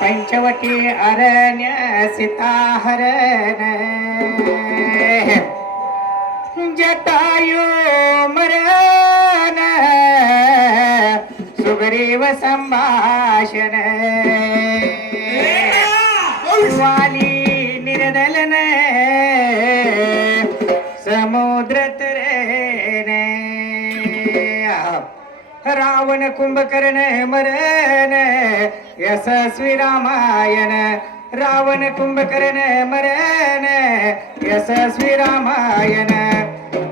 पंचवटी अरण्य सीताहरण. जटायू मरण. सुग्रीव संभाषण. वाली निर्दलन. समुद्र रावण कुंभकर्ण मरण यशस्वी रामायण रावण कुंभकर्ण मरण यशस्वी रामायण.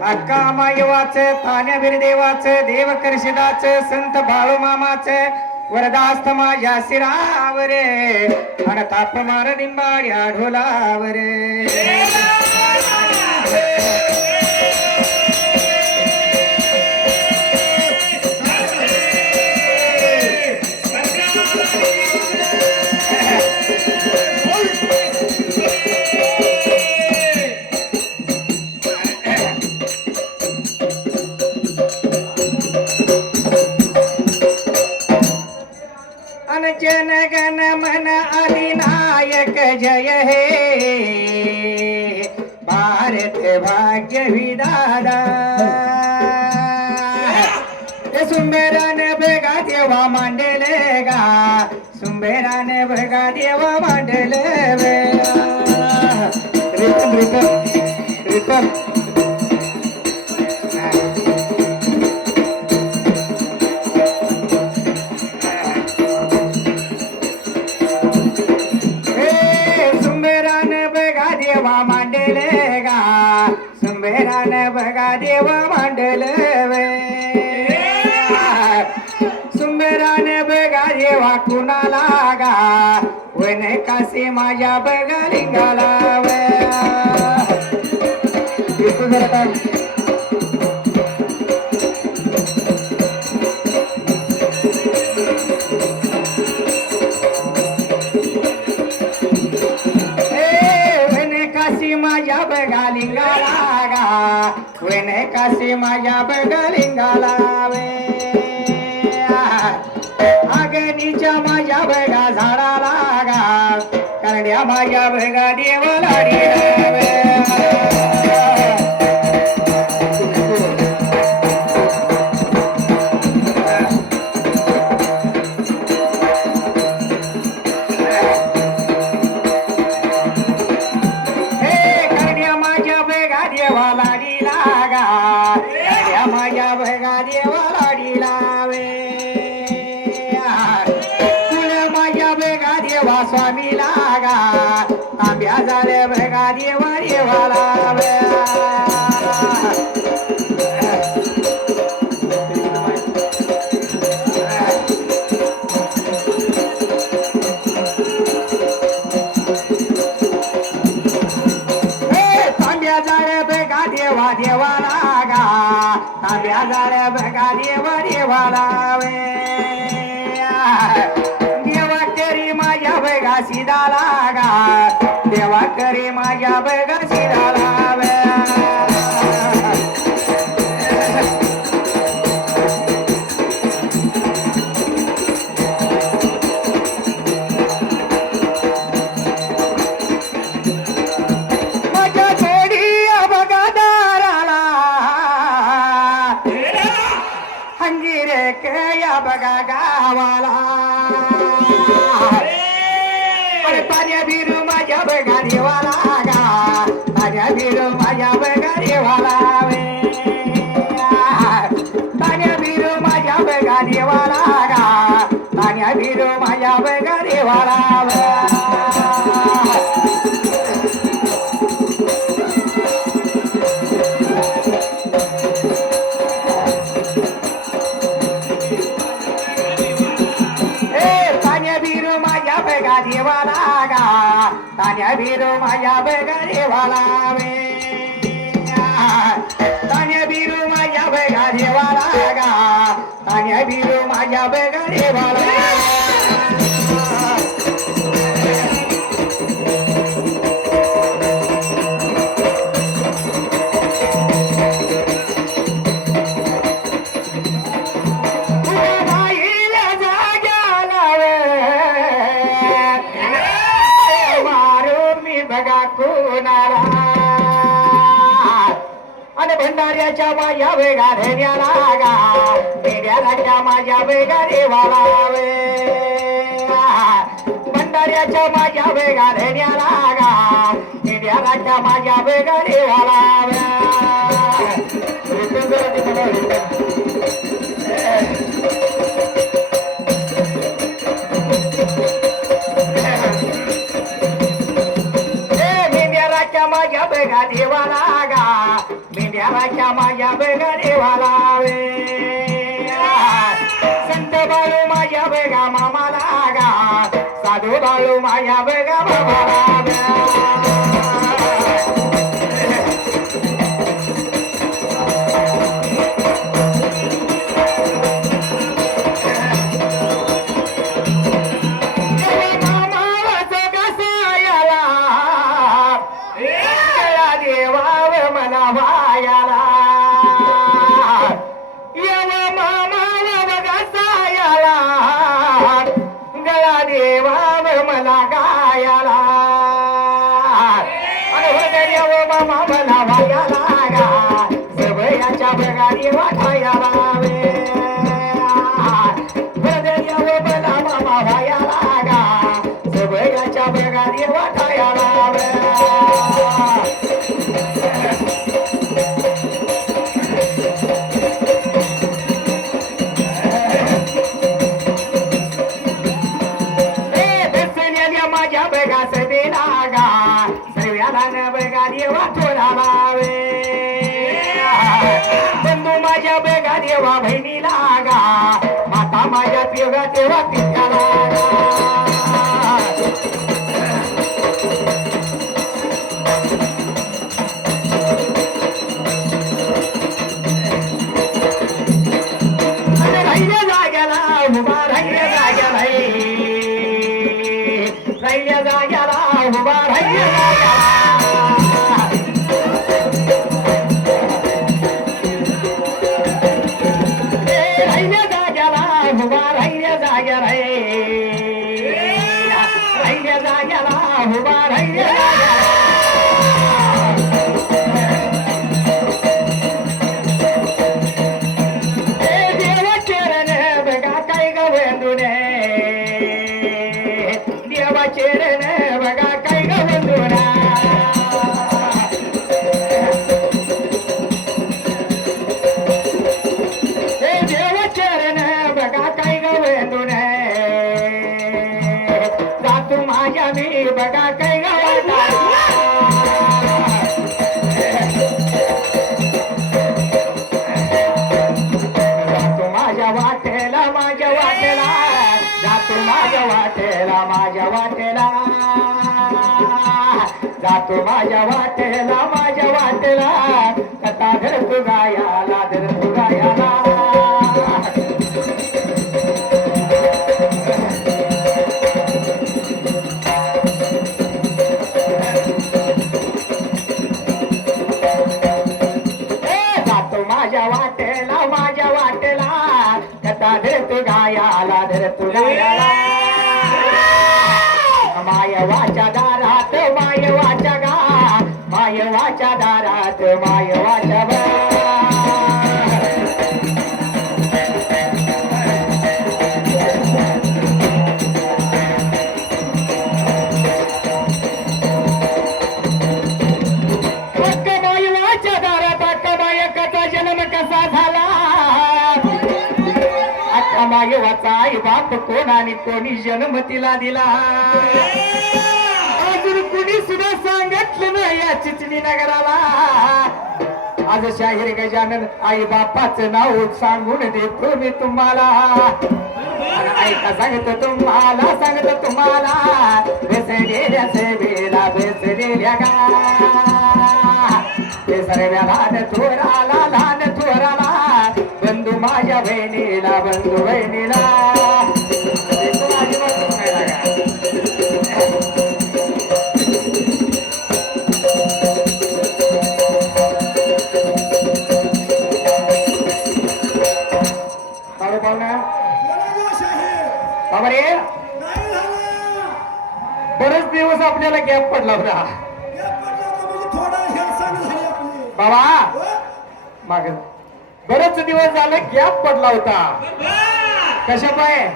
अक्का मायवाच तान्यावीर देवाच देवकर्षिदाच संत बाळूमामाच वरदास्त माझ्या शिरावर आणि ताप मार दिंबाड्या देवा मांडले गा सुंबेरान बघा देवा मांडले रितम रितम रितम ए सुंबेरान बघा देवा मांडले गा सुंबेरान बघा देवा मांडले देवा कुणाला गा वन काशी माझ्या बघा लिंगाला वे इथं जरा थांब. ए, वेने काशी माझ्या बगालिंगाला गा वेने काशी माझ्या बगालिंगाला वे अगनीच्या माझ्या बगा झाडाला गा करड्या माझ्या बगा देवाला स्वामी लागा तांब्या झाले बेगा देवा देवाला तांब्या झाले बेगा देवा देवाला गा तांब्या झाले बेगा देवा देवाला देवा माझ्या बेगा सीधा देवा करी माझ्या बेगा सीधा लावे के या बघा गावाला. माझ्या बघा देवाला गा पाण्या बिरू तान्या बिरू माझ्या बेगा देवाला वे तान्या बिरू माझ्या बेगा देवाला गा जागा कोणाला? आणि भंडाऱ्याच्या माझ्या वेगा धेन्याला गा धेड्यालाच्या माझ्या वेगा देवाला वे. भंडाऱ्याच्या माझ्या वेगा धेन्याला गा धेड्यालाच्या माझ्या वेगा देवाला वे. माझ्या बेगा देवाला गा मेंढ्याराच्या माझ्या बेगा देवाला वे संत बाळू माझ्या बेगा मामाला गा साधू बाळू माझ्या बेगा मामाला गा. happy. hổ ba thấy जातो माझ्या मी बघा काय जातो माझ्या वाटेला माझ्या वाटेला. जातो माझ्या वाटेला माझ्या वाटेला. जातो माझ्या वाटेला माझ्या वाटेला. कथा धरतो गायाला कसा झाला? अक्काबाई वाचा आई बाप कोण आणि कोणी जन्म तिला दिला? अजून कुणी सुद्धा सांगितलं नाही या चिचणी नगराला. आज शाहीर गजानन आई बापाचं नाव सांगून देतो मी तुम्हाला. ऐका सांगतो तुम्हाला सांगतो तुम्हाला. बेसलेल्या सेवेला बेसलेल्या गा. ते सर्व लहान थोराला लहान थोराला. बंधू माझ्या बहिणीला बंधू बहिणीला. बरेच दिवस आपल्याला गॅप पडला होता. बाबा माग. बरेच दिवस झाले गॅप पडला होता. कशा पाय?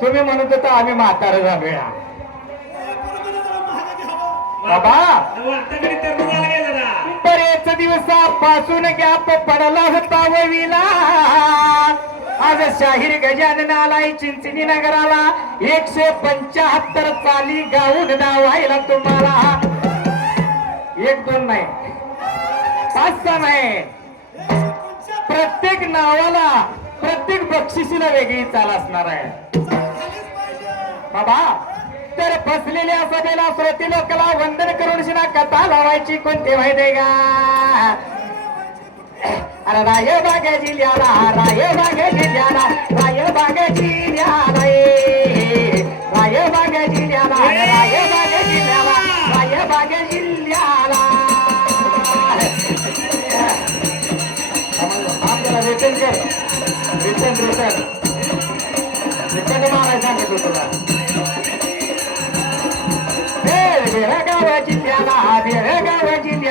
तुम्ही म्हणत होता आम्ही म्हातारा झालो या बाबा बरेच दिवसापासून गॅप पडला होता ववीला आज शाहीर गजानन आलाय चिंचणी नगराला. एकशे पंचाहत्तर चाली गाऊन व्हायला तुम्हाला. एक दोन नाही. पाच सहा नाही. प्रत्येक नावाला प्रत्येक बक्षिसीला वेगळी चाल असणार आहे. बाबा तर फसलेल्या सभेला श्रोती लोकांना वंदन करून शिना कथा लावायची कोणती माहिती का? अरे रायबाग जिल्ह्याला रायबाग जिल्ह्याला रायबाग जिल्ह्याला ए. रायबाग जिल्ह्याला रायबाग जिल्ह्याला रायबाग जिल्ह्याला आपल्याला रिटर्न कर रिटर्न रिटर्न रिटर्न मारायला सांगत होतो बेळगाव जिल्ह्याला बेळगाव जिल्ह्याला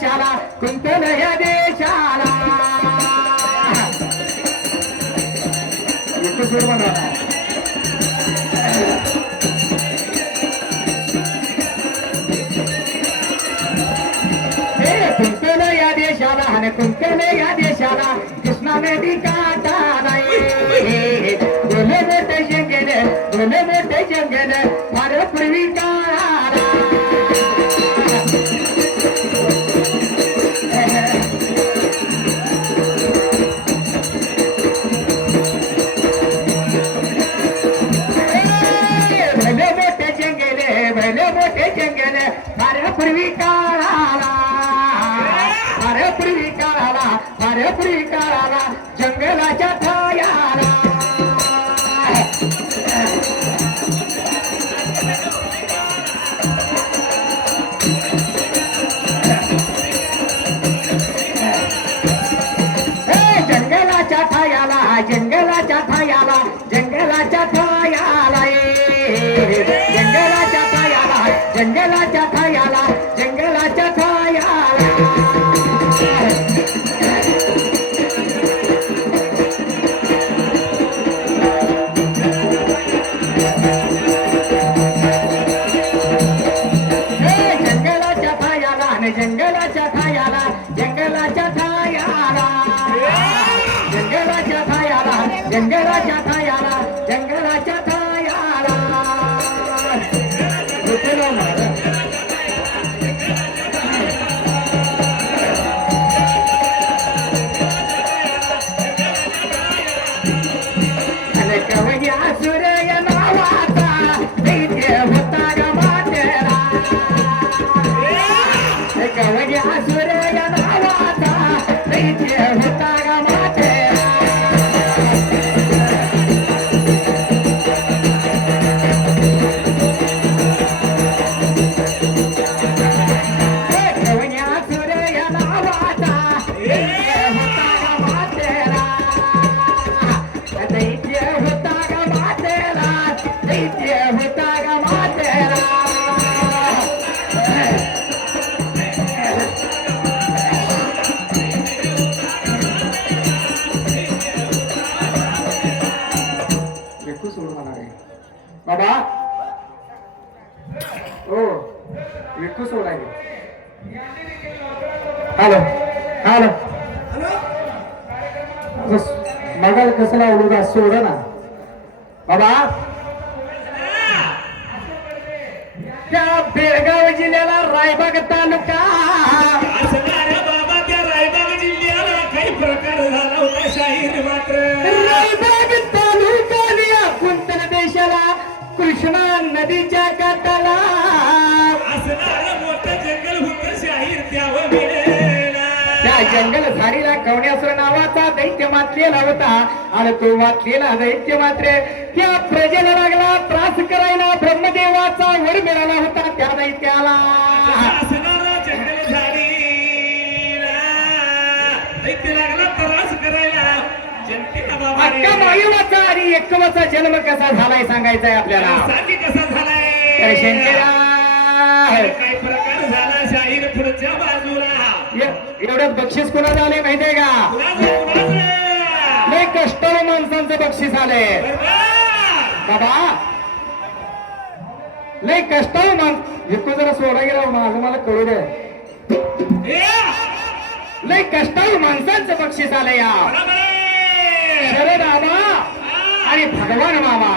देशाला कुंतल या देशाला. इथं हे कुंतल या देशाला आणि कुंतल या देशाला कृष्णा नदी काटा पूर्वी काळाला फार पूर्वी काळाला फार पूर्वी काळाला जंगलाच्या ठायाला जंगलाच्या ठायाला जंगलाच्या दैत्य हो. ओ हॅलो. हॅलो. मगाल कसं लावलं का सोड ना. बाबा. त्या बेळगाव जिल्ह्याला रायबाग तालुका. बाबा त्या रायबाग जिल्ह्याला काही प्रकार झाला होता शाहीर मात्र रायबाग तालुका कुंतल देशाला? कृष्णा नदीच्या काठाला. मोठं जंगल झाडीला कवण्यासुर नावाचा दैत्य मातलेला होता आणि तो वाचलेला दैत्य मात्र त्या प्रजेला लागला त्रास करायला ब्रह्मदेवाचा वर मिळाला होता त्या दैत्याला. असणारा जंगल झाडीला दैत्य लागला त्रास करायला. जनतेला बाबा अक्का मायवाचा आणि एकवाचा जन्म कसा झालाय सांगायचाय आपल्याला. कसा झालाय? तर शंकरा काय प्रकार झाला शाहीर पुढच्या बाजूला. ए- एवढ्यात बक्षीस कुणाला आले माहितीये का? लय कष्टाळू माणसांचं बक्षीस आले बाबा! लय कष्टाळू माणस विकू जरा सोडा गेला माझं मला कळू दे. लय कष्टाळू माणसांचं बक्षीस आलं या. शरद आबा आणि भगवान मामा.